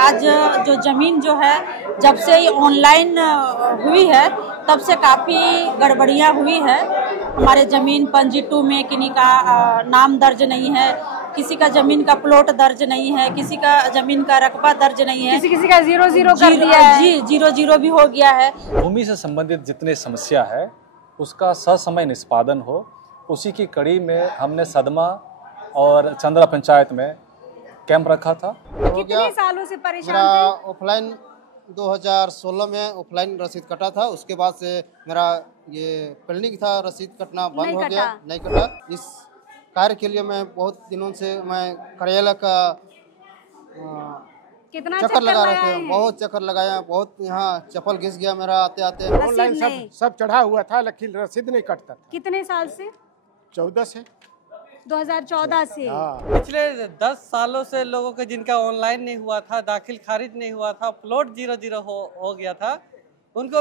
आज जो जमीन जो है जब से ये ऑनलाइन हुई है तब से काफ़ी गड़बड़ियाँ हुई है। हमारे ज़मीन पंजी 2 में किन्हीं का नाम दर्ज नहीं है, किसी का ज़मीन का प्लॉट दर्ज नहीं है, किसी का ज़मीन का रकबा दर्ज नहीं है, किसी का 0-0 कर दिया है। जी 0-0 भी हो गया है। भूमि से संबंधित जितनी समस्या है उसका ससमय निष्पादन हो, उसी की कड़ी में हमने सदमा और चंद्रा पंचायत में कैंप रखा था। कितने सालों से परेशान थे? ऑफलाइन 2016 में ऑफलाइन रसीद कटा था, उसके बाद से मेरा ये पेंडिंग था, रसीद कटना बंद हो गया, नहीं कटा। इस कार्य के लिए मैं बहुत दिनों से मैं कार्यालय का कितना चक्कर लगा रहे थे, बहुत चक्कर लगाया, बहुत यहाँ चप्पल घिस गया मेरा आते आते। ऑनलाइन सब चढ़ा हुआ था लेकिन रसीद नहीं कटता था। कितने साल से? 14 से 2014 से। पिछले 10 सालों से लोगों के जिनका ऑनलाइन नहीं हुआ था, दाखिल खारिज नहीं हुआ था, प्लॉट 0-0 हो गया था, उनको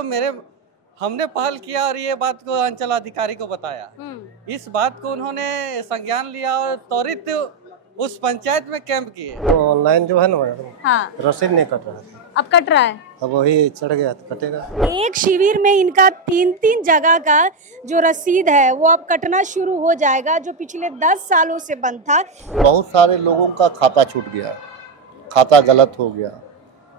हमने पहल किया और ये बात को अंचल अधिकारी को बताया। इस बात को उन्होंने संज्ञान लिया और त्वरित उस पंचायत में कैंप किए। ऑनलाइन जो है ना हाँ। रसीद नहीं कट रहा था, अब कट रहा है। अब वही चढ़ गया तो कटेगा। एक शिविर में इनका 3-3 जगह का जो रसीद है वो अब कटना शुरू हो जाएगा, जो पिछले 10 सालों से बंद था। बहुत सारे लोगों का खाता छूट गया, खाता गलत हो गया,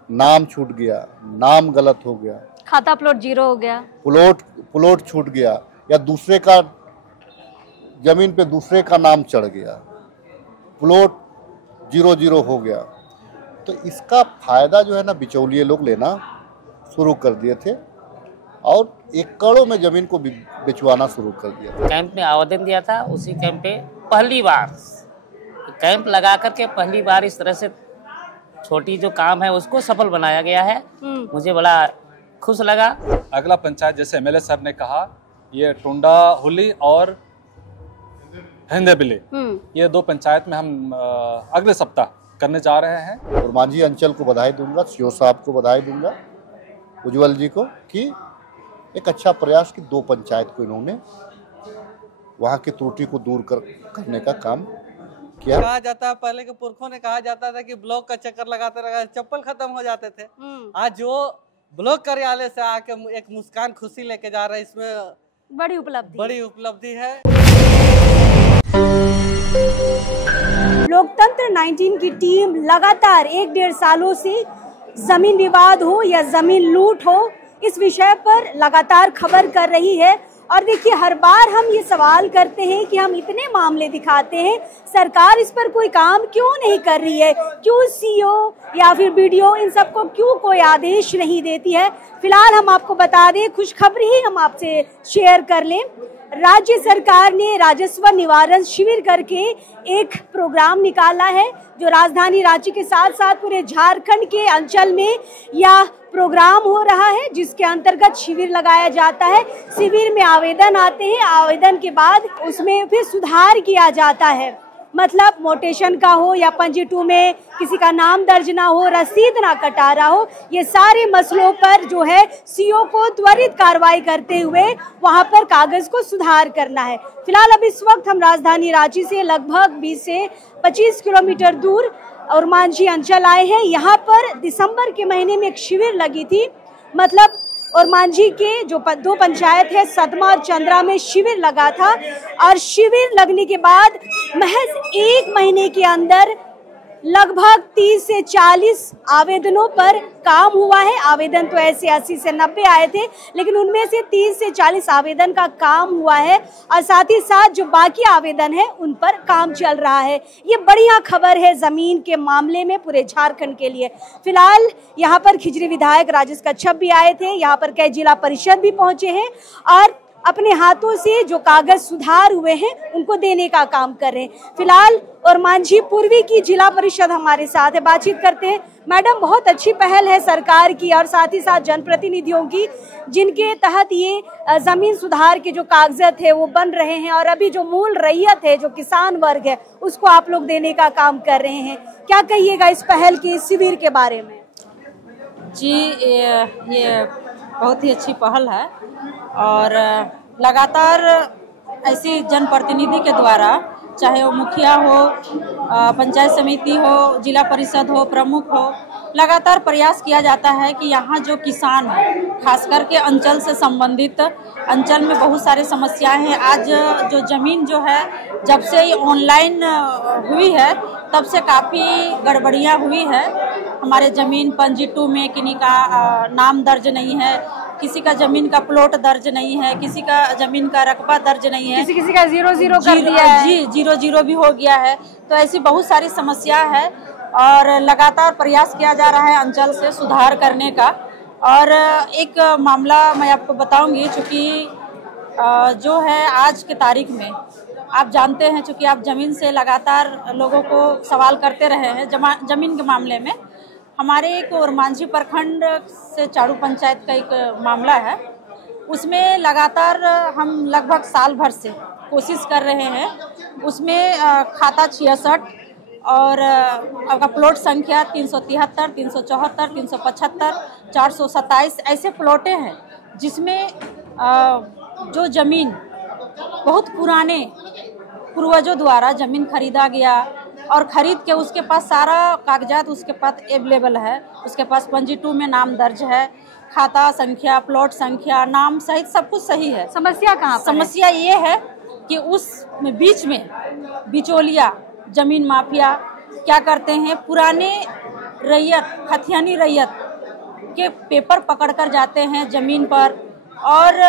नाम छूट गया, नाम गलत हो गया, खाता प्लॉट 0 हो गया, प्लॉट छूट गया, या दूसरे का जमीन पे दूसरे का नाम चढ़ गया, प्लॉट 0-0 हो गया। तो इसका फायदा जो है ना बिचौलिए लोग लेना शुरू कर दिए थे और एकड़ों में जमीन को बेचवाना शुरू कर दिया। कैंप में आवेदन दिया था, उसी कैंप पे पहली बार कैंप लगा करके पहली बार इस तरह से छोटी जो काम है उसको सफल बनाया गया है। मुझे बड़ा खुश लगा। अगला पंचायत जैसे एमएलए सर ने कहा, ये टुंडा हुली और हिंदेबिली, ये 2 पंचायत में हम अगले सप्ताह करने जा रहे हैं। और मांझी अंचल को बधाई दूंगा, सीओ साहब को बधाई दूंगा, उज्जवल जी को, कि एक अच्छा प्रयास कि 2 पंचायत को इन्होंने वहाँ की त्रुटि को दूर करने का काम किया। कहा जाता है, पहले के पुरखों ने कहा जाता था कि ब्लॉक का चक्कर लगाते चप्पल खत्म हो जाते थे। आज जो ब्लॉक कार्यालय से आके एक मुस्कान खुशी लेके जा रहे हैं, इसमें बड़ी उपलब्धि है। लोकतंत्र 19 की टीम लगातार 1-1.5 सालों से जमीन विवाद हो या जमीन लूट हो, इस विषय पर लगातार खबर कर रही है। और देखिए, हर बार हम ये सवाल करते हैं कि हम इतने मामले दिखाते हैं, सरकार इस पर कोई काम क्यों नहीं कर रही है, क्यों सीओ या फिर बीडीओ इन सबको क्यों कोई आदेश नहीं देती है। फिलहाल हम आपको बता दें, खुशखबरी ही हम आपसे शेयर कर लें। राज्य सरकार ने राजस्व निवारण शिविर करके एक प्रोग्राम निकाला है, जो राजधानी रांची के साथ साथ पूरे झारखंड के अंचल में यह प्रोग्राम हो रहा है, जिसके अंतर्गत शिविर लगाया जाता है। शिविर में आवेदन आते हैं, आवेदन के बाद उसमें फिर सुधार किया जाता है। मतलब मोटेशन का हो या पंजी 2 में किसी का नाम दर्ज ना हो, रसीद ना कटा रहा हो, ये सारे मसलों पर जो है सीओ को त्वरित कार्रवाई करते हुए वहां पर कागज को सुधार करना है। फिलहाल अब इस वक्त हम राजधानी रांची से लगभग 20 से 25 किलोमीटर दूर और मांझी अंचल आए हैं। यहाँ पर दिसंबर के महीने में एक शिविर लगी थी, मतलब और मांझी के जो 2 पंचायत है, सदमा और चंद्रा में शिविर लगा था। और शिविर लगने के बाद महज 1 महीने के अंदर लगभग 30 से 40 आवेदनों पर काम हुआ है। आवेदन तो ऐसे 80 से 90 आए थे, लेकिन उनमें से 30 से 40 आवेदन का काम हुआ है और साथ ही साथ जो बाकी आवेदन है उन पर काम चल रहा है। ये बढ़िया खबर है जमीन के मामले में पूरे झारखंड के लिए। फिलहाल यहाँ पर खिजरी विधायक राजेश कच्छप भी आए थे, यहाँ पर कई जिला परिषद भी पहुंचे हैं और अपने हाथों से जो कागज सुधार हुए हैं उनको देने का काम कर रहे हैं। फिलहाल और मांझी पूर्वी की जिला परिषद हमारे साथ है, बातचीत करते हैं। मैडम, बहुत अच्छी पहल है सरकार की और साथ ही साथ जनप्रतिनिधियों की, जिनके तहत ये जमीन सुधार के जो कागजात है वो बन रहे हैं और अभी जो मूल रैयत है, जो किसान वर्ग है, उसको आप लोग देने का काम कर रहे हैं। क्या कहिएगा इस पहल की, इस शिविर के बारे में? जी, ये बहुत ही अच्छी पहल है और लगातार ऐसी जनप्रतिनिधि के द्वारा, चाहे वो मुखिया हो, पंचायत समिति हो, जिला परिषद हो, प्रमुख हो, लगातार प्रयास किया जाता है कि यहाँ जो किसान है, खास करके अंचल से संबंधित, अंचल में बहुत सारी समस्याएं हैं। आज जो जमीन जो है जब से ये ऑनलाइन हुई है तब से काफ़ी गड़बड़ियाँ हुई है। हमारे जमीन पंजी 2 में किन्हीं का नाम दर्ज नहीं है, किसी का जमीन का प्लॉट दर्ज नहीं है, किसी का जमीन का रकबा दर्ज नहीं है, किसी का 0-0 कर दिया है। जी 0-0 भी हो गया है। तो ऐसी बहुत सारी समस्या है और लगातार प्रयास किया जा रहा है अंचल से सुधार करने का। और एक मामला मैं आपको बताऊंगी, चूँकि जो है आज के तारीख में आप जानते हैं, चूँकि आप ज़मीन से लगातार लोगों को सवाल करते रहे हैं ज़मीन के मामले में। हमारे एक ओरमांझी प्रखंड से चारू पंचायत का एक मामला है, उसमें लगातार हम लगभग साल भर से कोशिश कर रहे हैं। उसमें खाता 66 और आपका प्लॉट संख्या 373, 374, 375, 427 ऐसे प्लॉटें हैं जिसमें जो ज़मीन बहुत पुराने पूर्वजों द्वारा ज़मीन खरीदा गया और खरीद के उसके पास सारा कागजात उसके पास अवेलेबल है, उसके पास पंजी 2 में नाम दर्ज है, खाता संख्या, प्लॉट संख्या, नाम सहित सब कुछ सही है। समस्या कहाँ पर है? समस्या ये है कि उस बीच में बिचौलिया जमीन माफिया क्या करते हैं, पुराने रैयत, खतियानी रैयत के पेपर पकड़कर जाते हैं जमीन पर और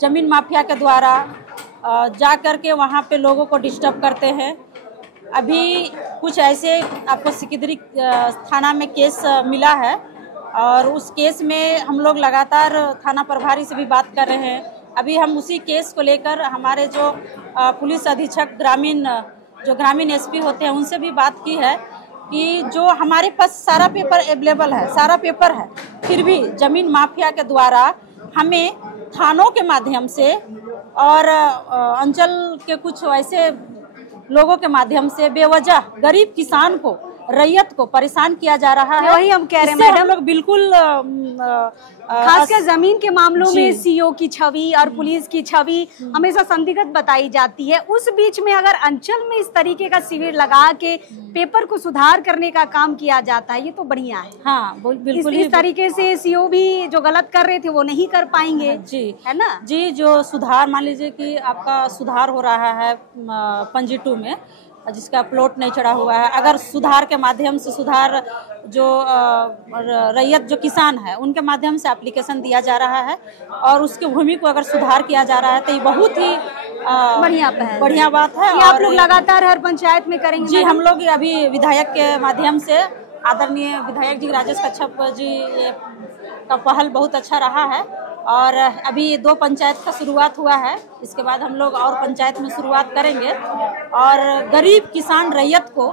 जमीन माफिया के द्वारा जा कर के वहाँ पे लोगों को डिस्टर्ब करते हैं। अभी कुछ ऐसे आपको सिकिदरी थाना में केस मिला है और उस केस में हम लोग लगातार थाना प्रभारी से भी बात कर रहे हैं। अभी हम उसी केस को लेकर हमारे जो पुलिस अधीक्षक ग्रामीण एसपी होते हैं उनसे भी बात की है कि जो हमारे पास सारा पेपर अवेलेबल है, सारा पेपर है, फिर भी जमीन माफिया के द्वारा हमें थानों के माध्यम से और अंचल के कुछ ऐसे लोगों के माध्यम से बेवजह गरीब किसान को, रैयत को परेशान किया जा रहा है। वही हम कह रहे हैं मैडम, हम लोग बिल्कुल खासकर जमीन के मामलों में सीओ की छवि और पुलिस की छवि हमेशा संदिग्ध बताई जाती है। उस बीच में अगर अंचल में इस तरीके का शिविर लगा के पेपर को सुधार करने का काम किया जाता है, ये तो बढ़िया है। हाँ बिल्कुल इस तरीके से सीओ भी जो गलत कर रहे थे वो नहीं कर पाएंगे। जी है ना जी। जो सुधार, मान लीजिए कि आपका सुधार हो रहा है पंजी 2 में जिसका प्लॉट नहीं चढ़ा हुआ है, अगर सुधार के माध्यम से सुधार जो रैयत जो किसान है उनके माध्यम से एप्लीकेशन दिया जा रहा है और उसकी भूमि को अगर सुधार किया जा रहा है तो ये बहुत ही बढ़िया बात है। आप लोग लगातार हर पंचायत में करेंगे? जी, हम लोग अभी विधायक के माध्यम से, आदरणीय विधायक जी राजेश कच्छप जी का पहल बहुत अच्छा रहा है और अभी 2 पंचायत का शुरुआत हुआ है, इसके बाद हम लोग और पंचायत में शुरुआत करेंगे और गरीब किसान रैयत को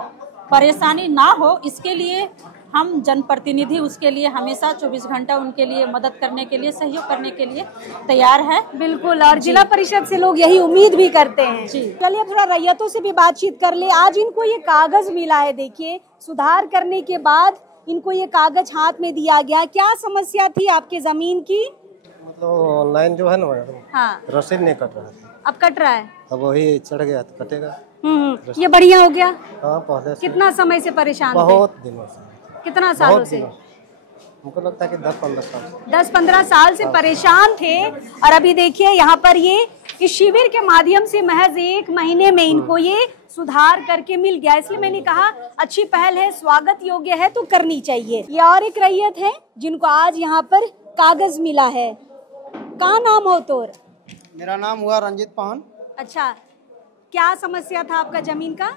परेशानी ना हो इसके लिए हम जनप्रतिनिधि उसके लिए हमेशा 24 घंटा उनके लिए मदद करने के लिए, सहयोग करने के लिए तैयार है। बिल्कुल, और जिला परिषद से लोग यही उम्मीद भी करते हैं। चलिए थोड़ा रैयतों से भी बातचीत कर ले। आज इनको ये कागज मिला है, देखिए सुधार करने के बाद इनको ये कागज हाथ में दिया गया। क्या समस्या थी आपके जमीन की? मतलब ऑनलाइन जो है ना मैडम, हाँ, रसीद नहीं कट रहा है। अब कट रहा है? अब वही चढ़ गया तो कटेगा। ये बढ़िया हो गया। हाँ, पहले से कितना समय से परेशान थे? बहुत दिनों से। कितना सालों से? हमको लगता है कि 10-15 साल से। 10-15 साल से परेशान थे और अभी देखिए यहाँ पर ये इस शिविर के माध्यम से महज 1 महीने में इनको ये सुधार करके मिल गया। इसलिए मैंने कहा अच्छी पहल है, स्वागत योग्य है तो करनी चाहिए। ये और एक रैयत है जिनको आज यहाँ पर कागज मिला है। का नाम हो तोर? मेरा नाम हुआ रंजीत पाहन। अच्छा, क्या समस्या था आपका जमीन का?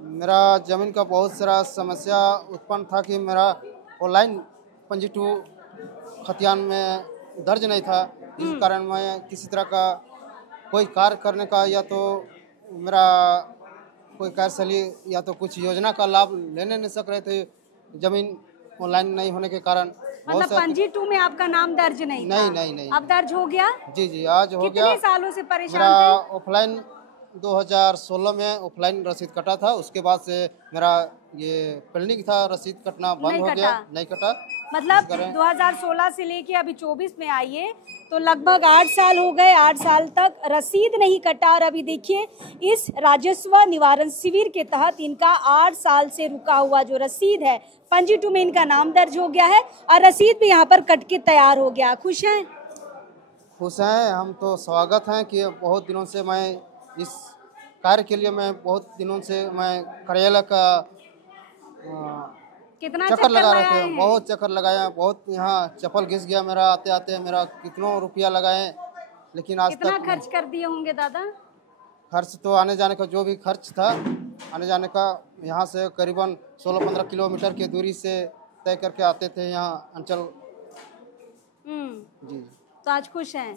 मेरा जमीन का बहुत सारा समस्या उत्पन्न था कि मेरा ऑनलाइन पंजी 2 खतियान में दर्ज नहीं था। इस कारण मैं किसी तरह का कोई कार्य करने का या तो मेरा कोई कार्यशैली या तो कुछ योजना का लाभ लेने नहीं सक रहे थे, जमीन ऑनलाइन नहीं होने के कारण। मतलब पंजी 2 में आपका नाम दर्ज नहीं था? नहीं। अब दर्ज हो गया? जी, आज हो गया। कितने सालों से परेशान मेरा थे? ऑफलाइन 2016 में ऑफलाइन रसीद कटा था, उसके बाद से मेरा ये पेंडिंग था, रसीद कटना बंद हो गया, नहीं कटा। मतलब 2016 से लेके अभी 24 में आइए तो लगभग 8 साल हो गए। 8 साल तक रसीद नहीं कटा और अभी देखिए इस राजस्व निवारण शिविर के तहत इनका 8 साल से रुका हुआ जो रसीद है पंजी 2 में इनका नाम दर्ज हो गया है और रसीद भी यहाँ पर कट के तैयार हो गया। खुश हैं? खुश हैं, हम तो स्वागत हैं कि बहुत दिनों से मैं इस कार्य के लिए बहुत दिनों से मैं कार्यालय का कितना चक्कर लगा रहे थे, बहुत चक्कर लगाया, बहुत यहाँ चप्पल घिस गया मेरा आते आते, मेरा कितना रुपया लगाए लेकिन आज कितना तक खर्च कर दिए होंगे दादा? खर्च तो आने जाने का जो भी खर्च था आने जाने का, यहाँ से करीबन 16-15 किलोमीटर की दूरी से तय करके आते थे यहाँ अंचल। जी, तो आज खुश हैं?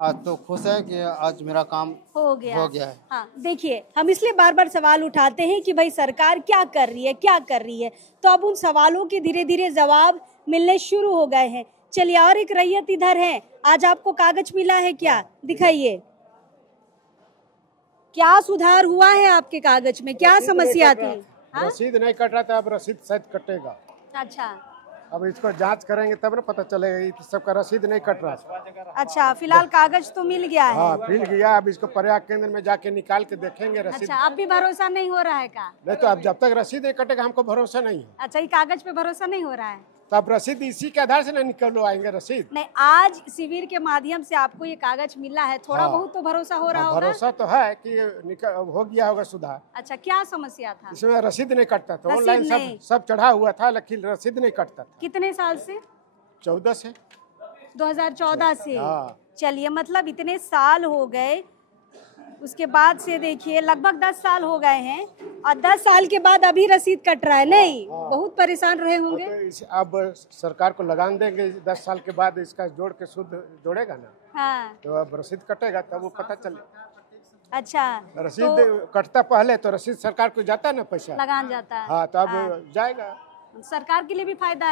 आज तो खुश है कि आज मेरा काम हो गया है। हाँ, देखिए हम इसलिए बार बार सवाल उठाते हैं कि भाई सरकार क्या कर रही है, क्या कर रही है, तो अब उन सवालों के धीरे धीरे जवाब मिलने शुरू हो गए हैं। चलिए और एक रैयत इधर है, आज आपको कागज मिला है क्या, दिखाइए क्या सुधार हुआ है आपके कागज में, क्या समस्या थी? रसीद नहीं कट रहा था, अब रसीद शायद कटेगा। अच्छा, अब इसको जांच करेंगे तब ना पता चलेगा कि सबका रसीद नहीं कट रहा था। अच्छा, फिलहाल कागज तो मिल गया है। हाँ, मिल गया। अब इसको प्रयाग केंद्र में जाके निकाल के देखेंगे रसीद। अच्छा, अब भी भरोसा नहीं हो रहा है का? नहीं तो अब जब तक रसीद नहीं कटेगा हमको भरोसा नहीं है। अच्छा, ये कागज पे भरोसा नहीं हो रहा है तो अब रसीद इसी के आधार से नहीं निकलवाएंगे रसीद। नहीं, आज शिविर के माध्यम से आपको ये कागज मिला है, थोड़ा बहुत तो भरोसा हो रहा होगा। भरोसा तो है कि हो गया होगा सुधार। अच्छा, क्या समस्या था? इसमें रसीद नहीं कटता था, ऑनलाइन सब चढ़ा हुआ था लेकिन रसीद नहीं कटता था। कितने साल से? 14 से। 2014 से। चलिए, मतलब इतने साल हो गए, उसके बाद से देखिए लगभग 10 साल हो गए हैं और 10 साल के बाद अभी रसीद कट रहा है। नहीं, बहुत परेशान रहे होंगे। तो अब सरकार को लगान देंगे, 10 साल के बाद इसका जोड़ के शुद्ध जोड़ेगा ना। हाँ, तो अब रसीद कटेगा तब वो पता चले। अच्छा, रसीद कटता पहले तो रसीद सरकार को जाता है ना, पैसा लगान जाता है। हाँ, तो अब जाएगा, सरकार के लिए भी फायदा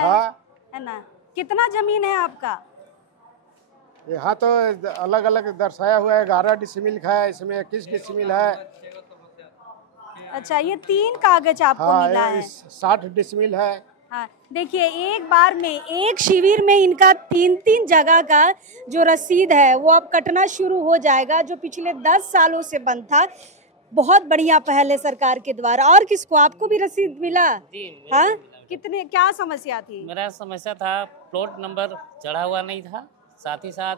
है ना। कितना जमीन है आपका? यहाँ तो अलग अलग दर्शाया हुआ है, 11 डिसमिल है, इसमें 21 डिसमिल है। अच्छा, ये 3 कागज आपको मिला है। 60 डिसमिल है। हाँ, देखिए एक बार में एक शिविर में इनका 3-3 जगह का जो रसीद है वो अब कटना शुरू हो जाएगा, जो पिछले 10 सालों से बंद था। बहुत बढ़िया पहल है सरकार के द्वारा। और किसको, आपको भी रसीद मिला? हाँ, कितने, क्या समस्या थी? मेरा समस्या था प्लॉट नंबर चढ़ा हुआ नहीं था, साथ ही साथ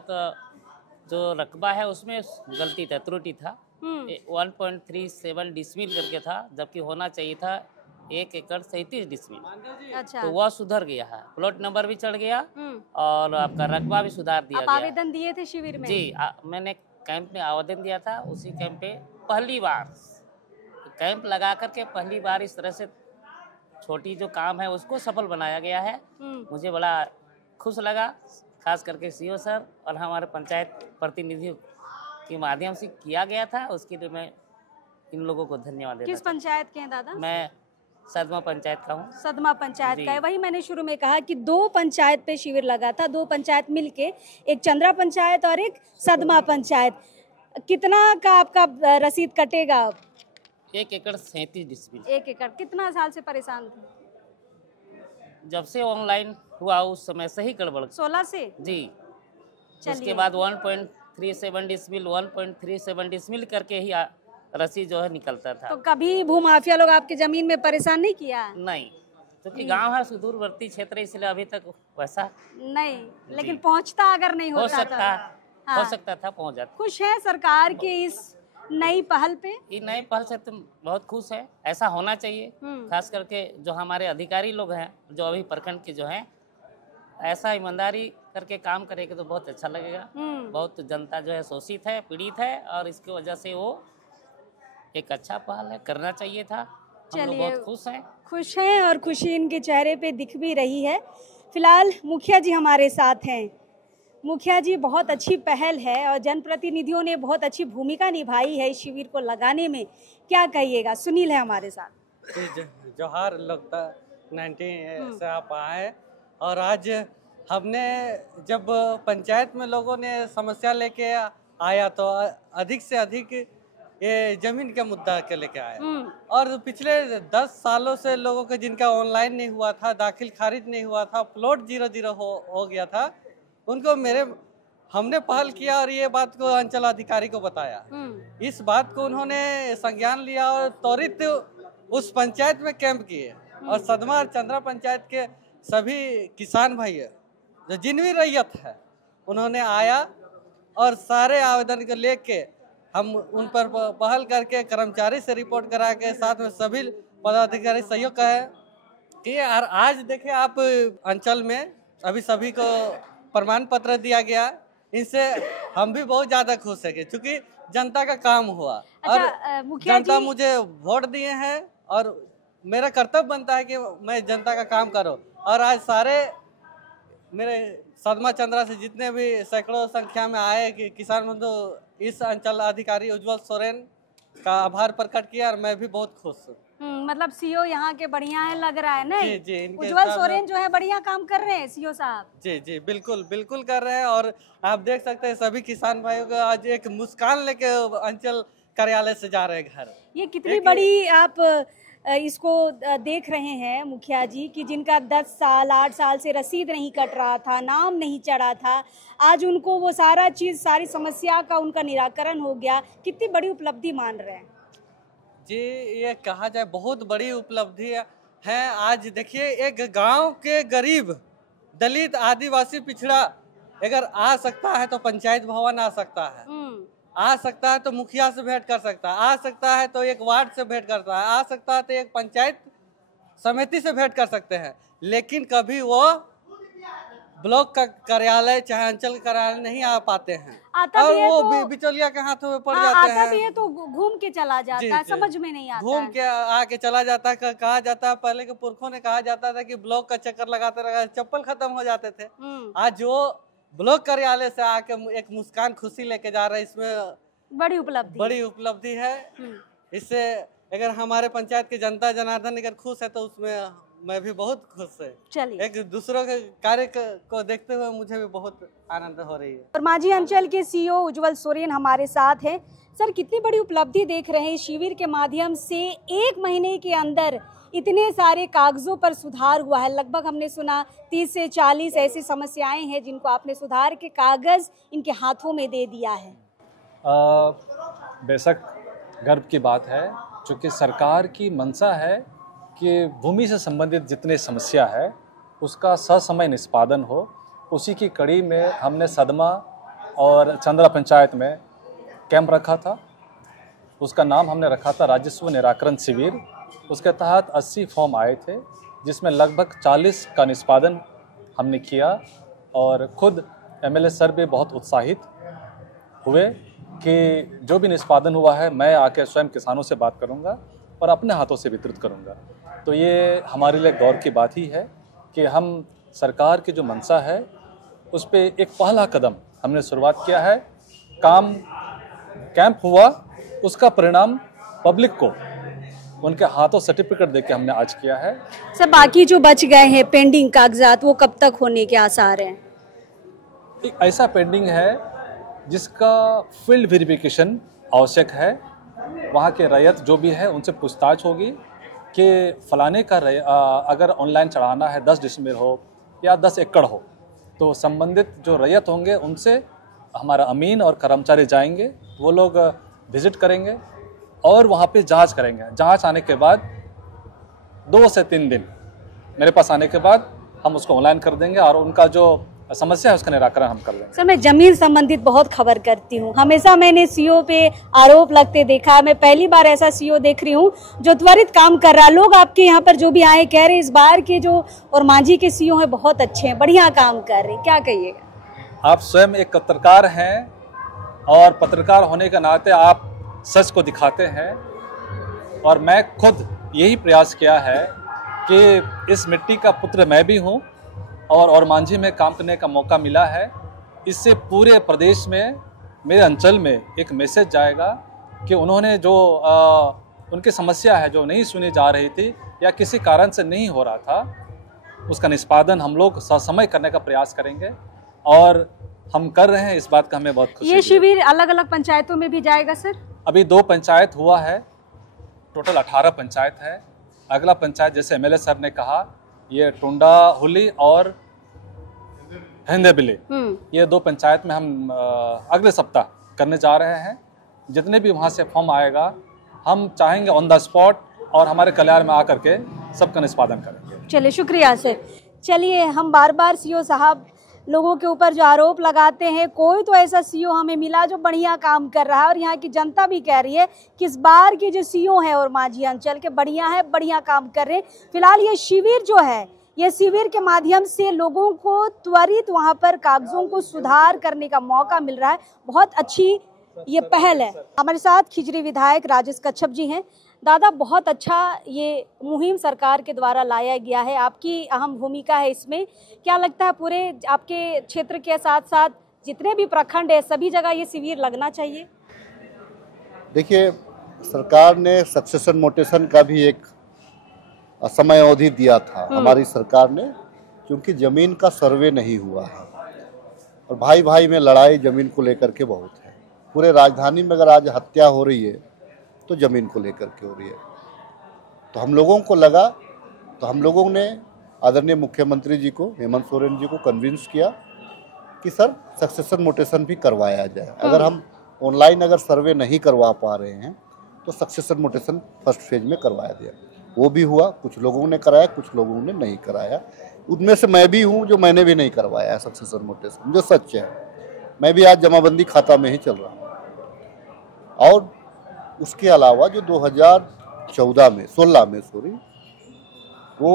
जो रकबा है उसमें गलती था, त्रुटि था। 1.37 डिसमिल करके था, जबकि होना चाहिए था 1 एकड़ 37 डिसमिल। अच्छा, तो वह सुधर गया है, प्लॉट नंबर भी चढ़ गया और आपका रकबा भी सुधार दिया गया। आवेदन दिए थे शिविर में? जी, मैंने कैंप में आवेदन दिया था। उसी कैंप पे पहली बार कैंप लगा करके पहली बार इस तरह से छोटी जो काम है उसको सफल बनाया गया है। मुझे बड़ा खुश लगा, खास करके सीओ सर और हमारे पंचायत प्रतिनिधियों के माध्यम से किया गया था, उसके लिए मैं इन लोगों को धन्यवाद देता हूं। किस पंचायत के हैं दादा? मैं सदमा पंचायत का हूँ। सदमा पंचायत का है। वही मैंने शुरू में कहा कि 2 पंचायत पे शिविर लगा था, 2 पंचायत मिलके, एक चंद्रा पंचायत और एक सदमा पंचायत। कितना का आपका रसीद कटेगा? 1 एकड़ 37 डिसमिल। 1 एकड़। कितना साल से परेशान थे? जब से ऑनलाइन हुआ उस समय से ही गड़बड़। 16 से? जी। उसके बाद 1.37 डिसमिल 1.37 डिसमिल करके ही रसीद जो है निकलता था। तो कभी भूमाफिया लोग आपकी जमीन में परेशान नहीं किया? नहीं, क्योंकि गांव है सुदूरवर्ती क्षेत्र, इसलिए अभी तक वैसा नहीं, लेकिन पहुंचता अगर नहीं होता हो सकता था पहुंच जाता। खुश है सरकार के इस नई पहल पे? ये नई पहल से तुम बहुत खुश है, ऐसा होना चाहिए। खास करके जो हमारे अधिकारी लोग हैं, जो अभी प्रखंड के जो हैं, ऐसा ईमानदारी करके काम करेंगे तो बहुत अच्छा लगेगा। बहुत जनता जो है शोषित है, पीड़ित है, और इसकी वजह से वो एक अच्छा पहल है, करना चाहिए था। हम लोग बहुत खुश हैं और खुशी इनके चेहरे पे दिख भी रही है। फिलहाल मुखिया जी हमारे साथ हैं। मुखिया जी, बहुत अच्छी पहल है और जनप्रतिनिधियों ने बहुत अच्छी भूमिका निभाई है इस शिविर को लगाने में, क्या कहिएगा? सुनील है हमारे साथ। जोहार, लगता 19 से आप आए और आज हमने जब पंचायत में लोगों ने समस्या लेके आया तो अधिक से अधिक ये जमीन के मुद्दा के लेके आए। और पिछले 10 सालों से लोगों के जिनका ऑनलाइन नहीं हुआ था, दाखिल खारिज नहीं हुआ था, प्लॉट 0-0 हो गया था, उनको हमने पहल किया और ये बात को अंचल अधिकारी को बताया। इस बात को उन्होंने संज्ञान लिया और त्वरित उस पंचायत में कैंप किए और सदमा और चंद्रा पंचायत के सभी किसान भाई जो जिन भी रैयत है उन्होंने आया और सारे आवेदन को लेके हम उन पर पहल करके कर्मचारी से रिपोर्ट करा के साथ में सभी पदाधिकारी सहयोग का है कि यार आज देखें आप अंचल में अभी सभी को प्रमाण पत्र दिया गया। इनसे हम भी बहुत ज़्यादा खुश है क्योंकि जनता का काम हुआ। और जनता मुझे वोट दिए हैं और मेरा कर्तव्य बनता है कि मैं जनता का काम करूं। और आज सारे मेरे सदमा चंद्रा से जितने भी सैकड़ों संख्या में आए कि किसान बंधु इस अंचल अधिकारी उज्जवल सोरेन का आभार प्रकट किया और मैं भी बहुत खुश हूँ। मतलब सीओ यहाँ के बढ़िया है लग रहा है ना। जी जी, उज्जवल सोरेन जो है बढ़िया काम कर रहे हैं सीओ साहब। जी जी बिल्कुल बिल्कुल कर रहे हैं। और आप देख सकते हैं सभी किसान भाइयों को आज एक मुस्कान लेके अंचल कार्यालय से जा रहे हैं घर। ये कितनी बड़ी आप इसको देख रहे हैं मुखिया जी कि जिनका 10 साल 8 साल से रसीद नहीं कट रहा था, नाम नहीं चढ़ा था, आज उनको वो सारा चीज सारी समस्या का उनका निराकरण हो गया। कितनी बड़ी उपलब्धि मान रहे हैं जी। ये कहा जाए बहुत बड़ी उपलब्धि है। आज देखिए एक गांव के गरीब दलित आदिवासी पिछड़ा अगर आ सकता है तो पंचायत भवन आ सकता है, आ सकता है तो मुखिया से भेंट कर सकता है, आ सकता है तो एक वार्ड से भेंट करता है, आ सकता है तो एक पंचायत समिति से भेंट कर सकते हैं। लेकिन कभी वो ब्लॉक का कार्यालय चाहे अंचल कार्यालय नहीं आ पाते हैं और वो तो, बिचौलिया के हाथों में पड़ जाते हैं। भी है तो घूम के चला जाता है, समझ में नहीं आता। घूम के आके चला जाता है। कहा जाता है पहले के पुरखों ने कहा जाता था कि ब्लॉक का चक्कर लगाते लगाते चप्पल खत्म हो जाते थे। आज जो ब्लॉक कार्यालय से आके एक मुस्कान खुशी लेके जा रहे हैं, इसमें बड़ी उपलब्धि है। इससे अगर हमारे पंचायत की जनता जनार्दन अगर खुश है तो उसमें मैं भी बहुत खुश है। चलिए एक दूसरों के कार्य को देखते हुए मुझे भी बहुत आनंद हो रही है। और माझी अंचल के सीईओ उज्जवल सोरेन हमारे साथ हैं। सर कितनी बड़ी उपलब्धि देख रहे हैं, शिविर के माध्यम से 1 महीने के अंदर इतने सारे कागजों पर सुधार हुआ है। लगभग हमने सुना 30 से 40 ऐसी समस्याएं हैं जिनको आपने सुधार के कागज इनके हाथों में दे दिया है। बेशक गर्व की बात है, चूँकि सरकार की मंशा है कि भूमि से संबंधित जितनी समस्या है उसका ससमय निष्पादन हो। उसी की कड़ी में हमने सदमा और चंद्रा पंचायत में कैंप रखा था। उसका नाम हमने रखा था राजस्व निराकरण शिविर। उसके तहत 80 फॉर्म आए थे जिसमें लगभग 40 का निष्पादन हमने किया और खुद एमएलए सर भी बहुत उत्साहित हुए कि जो भी निष्पादन हुआ है मैं आके स्वयं किसानों से बात करूंगा और अपने हाथों से वितरित करूंगा। तो ये हमारे लिए गौर की बात ही है कि हम सरकार की जो मंशा है उस पर एक पहला कदम हमने शुरुआत किया है। कैंप हुआ, उसका परिणाम पब्लिक को उनके हाथों सर्टिफिकेट देके हमने आज किया है। सर बाकी जो बच गए हैं पेंडिंग कागजात वो कब तक होने के आसार हैं? एक ऐसा पेंडिंग है जिसका फील्ड वेरिफिकेशन आवश्यक है। वहाँ के रैयत जो भी है उनसे पूछताछ होगी कि फलाने का अगर ऑनलाइन चढ़ाना है 10 डिसमिल हो या 10 एकड़ हो तो संबंधित जो रैयत होंगे उनसे हमारा अमीन और कर्मचारी जाएंगे, वो लोग विजिट करेंगे और वहाँ पे जांच करेंगे। जांच आने के बाद 2 से 3 दिन मेरे पास आने के बाद हम उसको ऑनलाइन कर देंगे और उनका जो समस्या है उसका निराकरण हम कर देंगे। सर मैं जमीन संबंधित बहुत खबर करती हूँ, हमेशा मैंने सीओ पे आरोप लगते देखा। मैं पहली बार ऐसा सीओ देख रही हूँ जो त्वरित काम कर रहा है। लोग आपके यहाँ पर जो भी आए कह रहे इस बार के जो और मांझी के सीओ हैं बहुत अच्छे हैं, बढ़िया काम कर रहे हैं, क्या कहिएगा? आप स्वयं एक पत्रकार हैं और पत्रकार होने के नाते आप सच को दिखाते हैं और मैं खुद यही प्रयास किया है कि इस मिट्टी का पुत्र मैं भी हूँ और मांझी में काम करने का मौका मिला है। इससे पूरे प्रदेश में मेरे अंचल में एक मैसेज जाएगा कि उन्होंने जो उनकी समस्या है जो नहीं सुनी जा रही थी या किसी कारण से नहीं हो रहा था उसका निष्पादन हम लोग ससमय करने का प्रयास करेंगे और हम कर रहे हैं। इस बात का हमें बहुत खुशी है। ये शिविर अलग अलग पंचायतों में भी जाएगा सर? अभी 2 पंचायत हुआ है, टोटल 18 पंचायत है। अगला पंचायत जैसे एमएलए सर ने कहा, ये टुंडा हुली और हिंदेबिली, ये 2 पंचायत में हम अगले सप्ताह करने जा रहे हैं। जितने भी वहाँ से फॉर्म आएगा हम चाहेंगे ऑन द स्पॉट और हमारे कल्याण में आकर के सबका निष्पादन करेंगे। चलिए, शुक्रिया सर। चलिए, हम बार बार सीओ साहब लोगों के ऊपर जो आरोप लगाते हैं, कोई तो ऐसा सीओ हमें मिला जो बढ़िया काम कर रहा है, और यहाँ की जनता भी कह रही है कि इस बार के जो सीओ हैं और मांझी अंचल के बढ़िया है, बढ़िया काम कर रहे हैं। फिलहाल ये शिविर जो है, ये शिविर के माध्यम से लोगों को त्वरित वहाँ पर कागजों को सुधार करने का मौका मिल रहा है। बहुत अच्छी ये पहल है। हमारे साथ खिजरी विधायक राजेश कच्छप जी हैं। दादा, बहुत अच्छा ये मुहिम सरकार के द्वारा लाया गया है, आपकी अहम भूमिका है इसमें। क्या लगता है पूरे आपके क्षेत्र के साथ साथ जितने भी प्रखंड है सभी जगह ये शिविर लगना चाहिए? देखिए, सरकार ने सक्सेशन मोटेशन का भी एक समय अवधि दिया था हमारी सरकार ने, क्योंकि जमीन का सर्वे नहीं हुआ है और भाई भाई में लड़ाई जमीन को लेकर के बहुत है। पूरे राजधानी में अगर आज हत्या हो रही है तो जमीन को लेकर के हो रही है। तो हम लोगों को लगा, तो हम लोगों ने आदरणीय मुख्यमंत्री जी को, हेमंत सोरेन जी को कन्विंस किया कि सर सक्सेशन मोटेशन भी करवाया जाए। अगर हम ऑनलाइन अगर सर्वे नहीं करवा पा रहे हैं तो सक्सेशन मोटेशन फर्स्ट फेज में करवाया जाए। वो भी हुआ, कुछ लोगों ने कराया, कुछ लोगों ने नहीं कराया। उनमें से मैं भी हूँ जो मैंने भी नहीं करवाया सक्सेशन मोटेशन, जो सच है। मैं भी आज जमाबंदी खाता में ही चल रहा हूँ। और उसके अलावा जो 2016 में वो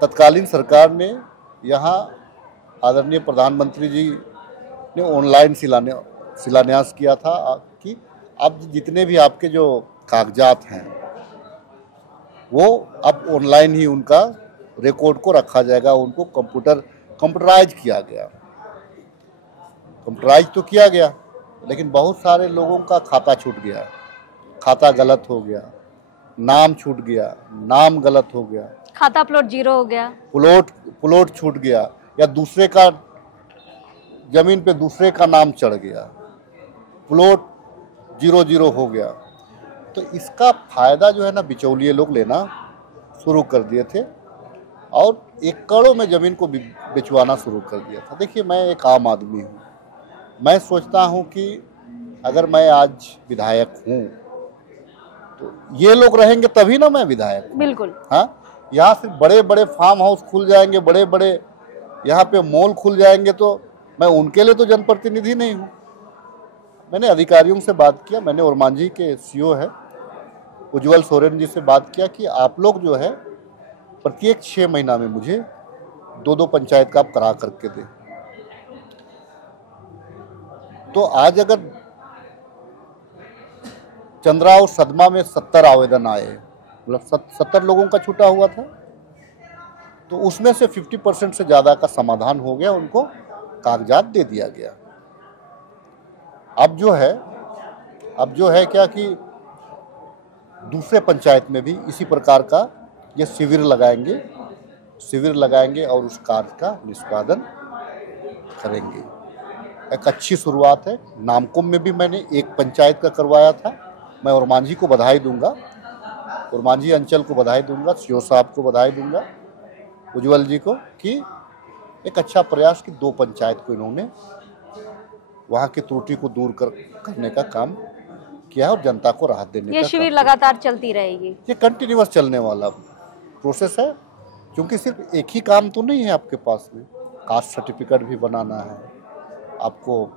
तत्कालीन सरकार ने यहाँ आदरणीय प्रधानमंत्री जी ने ऑनलाइन शिलान्यास किया था कि अब जितने भी आपके जो कागजात हैं वो अब ऑनलाइन ही उनका रिकॉर्ड को रखा जाएगा। उनको कंप्यूटराइज किया गया। कंप्यूटराइज तो किया गया, लेकिन बहुत सारे लोगों का खाता छूट गया, खाता गलत हो गया, नाम छूट गया, नाम गलत हो गया, खाता प्लॉट 0 हो गया, प्लॉट छूट गया, या दूसरे का जमीन पे दूसरे का नाम चढ़ गया, प्लॉट 0-0 हो गया। तो इसका फायदा जो है ना बिचौलिए लोग लेना शुरू कर दिए थे और एकड़ों में जमीन को बेचवाना शुरू कर दिया था। देखिए, मैं एक आम आदमी हूँ, मैं सोचता हूँ कि अगर मैं आज विधायक हूँ तो ये लोग रहेंगे तभी ना मैं विधायक हूँ। बिल्कुल। हाँ, यहाँ सिर्फ बड़े बड़े फार्म हाउस खुल जाएंगे, बड़े बड़े यहाँ पे मॉल खुल जाएंगे तो मैं उनके लिए तो जनप्रतिनिधि नहीं हूँ। मैंने अधिकारियों से बात किया, मैंने ओरमांझी के सीओ है उज्जवल सोरेन जी से बात किया कि आप लोग जो है प्रत्येक 6 महीना में मुझे 2-2 पंचायत का आप करा करके दें। तो आज अगर चंद्रा और सदमा में 70 आवेदन आए, मतलब 70 लोगों का छूटा हुआ था, तो उसमें से 50% से ज़्यादा का समाधान हो गया, उनको कागजात दे दिया गया। अब जो है क्या कि दूसरे पंचायत में भी इसी प्रकार का ये शिविर लगाएंगे और उस कार्य का निष्पादन करेंगे। एक अच्छी शुरुआत है। नामकुम में भी मैंने एक पंचायत का करवाया था। मैं ओरमांझी को बधाई दूंगा, ओरमांझी अंचल को बधाई दूंगा, सीओ साहब को बधाई दूंगा, उज्जवल जी को, कि एक अच्छा प्रयास कि 2 पंचायत को इन्होंने वहाँ की त्रुटि को दूर करने का काम किया और जनता को राहत देने का। ये शिविर लगातार चलती रहेगी, ये कंटिन्यूअस चलने वाला प्रोसेस है, क्योंकि सिर्फ एक ही काम तो नहीं है आपके पास में। कास्ट सर्टिफिकेट भी बनाना है, आपको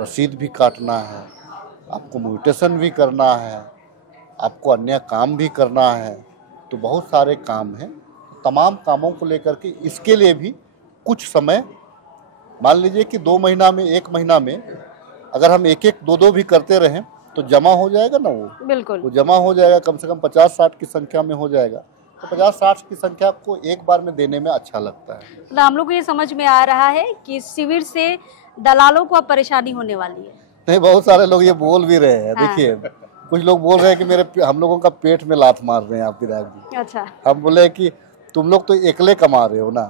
रसीद भी काटना है, आपको म्यूटेशन भी करना है, आपको अन्य काम भी करना है। तो बहुत सारे काम हैं। तमाम कामों को लेकर के इसके लिए भी कुछ समय, मान लीजिए कि 2 महीना में, 1 महीना में अगर हम 1-1, 2-2 भी करते रहें तो जमा हो जाएगा ना। वो बिल्कुल वो जमा हो जाएगा, कम से कम 50-60 की संख्या में हो जाएगा। तो 50-60 की संख्या को एक बार में देने में अच्छा लगता है। तो हम लोग को ये समझ में आ रहा है कि शिविर से दलालों को अब परेशानी होने वाली है। नहीं, बहुत सारे लोग ये बोल भी रहे हैं। हाँ। देखिए, कुछ लोग बोल रहे हैं कि हम लोगों का पेट में लात मार रहे हैं आप विधायक जी। अच्छा। हम बोले कि तुम लोग तो एकले कमा रहे हो ना,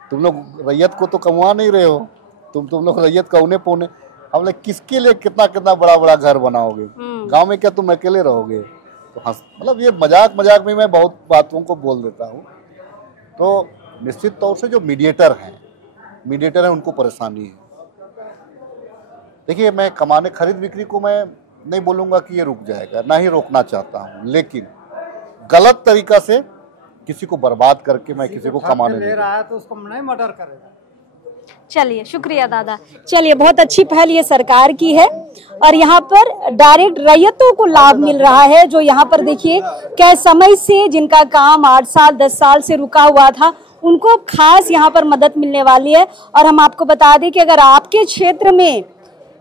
तुम लोग रैयत को तो कमा नहीं रहे हो, तुम लोग रैयत कौने पौने। हम लोग किसके लिए कितना कितना बड़ा बड़ा घर बनाओगे, गांव में क्या तुम अकेले रहोगे? तो मतलब ये मजाक मजाक में मैं बहुत बातों को बोल देता हूँ। तो निश्चित तौर से जो मीडिएटर हैं उनको परेशानी है। देखिए, मैं कमाने खरीद बिक्री को मैं नहीं बोलूँगा कि ये रुक जाएगा, ना ही रोकना चाहता हूँ, लेकिन गलत तरीका से किसी को बर्बाद करके मैं किसी को कमाने ले रहा है तो उसको नहीं मर्डर करेगा। चलिए, शुक्रिया दादा। चलिए, बहुत अच्छी पहल ये सरकार की है और यहाँ पर डायरेक्ट रैयतों को लाभ मिल रहा है, जो यहाँ पर देखिए क्या समय से जिनका काम 8 साल 10 साल से रुका हुआ था, उनको खास यहाँ पर मदद मिलने वाली है। और हम आपको बता दें कि अगर आपके क्षेत्र में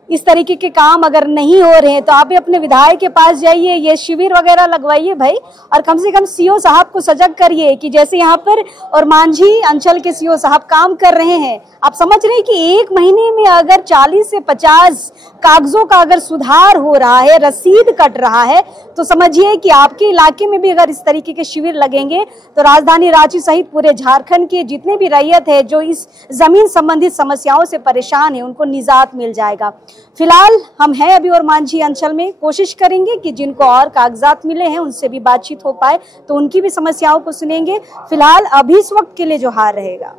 इस तरीके के काम अगर नहीं हो रहे हैं तो आप भी अपने विधायक के पास जाइए, ये शिविर वगैरह लगवाइए भाई, और कम से कम सीओ साहब को सजग करिए कि जैसे यहाँ पर और मांझी अंचल के सीओ साहब काम कर रहे हैं। आप समझ रहे हैं कि एक महीने में अगर 40 से 50 कागजों का अगर सुधार हो रहा है, रसीद कट रहा है, तो समझिए कि आपके इलाके में भी अगर इस तरीके के शिविर लगेंगे तो राजधानी रांची सहित पूरे झारखंड के जितने भी रैयत है जो इस जमीन संबंधित समस्याओं से परेशान है, उनको निजात मिल जाएगा। फिलहाल हम हैं अभी और मांझी अंचल में, कोशिश करेंगे कि जिनको और कागजात मिले हैं उनसे भी बातचीत हो पाए, तो उनकी भी समस्याओं को सुनेंगे। फिलहाल अभी इस वक्त के लिए जो हार रहेगा।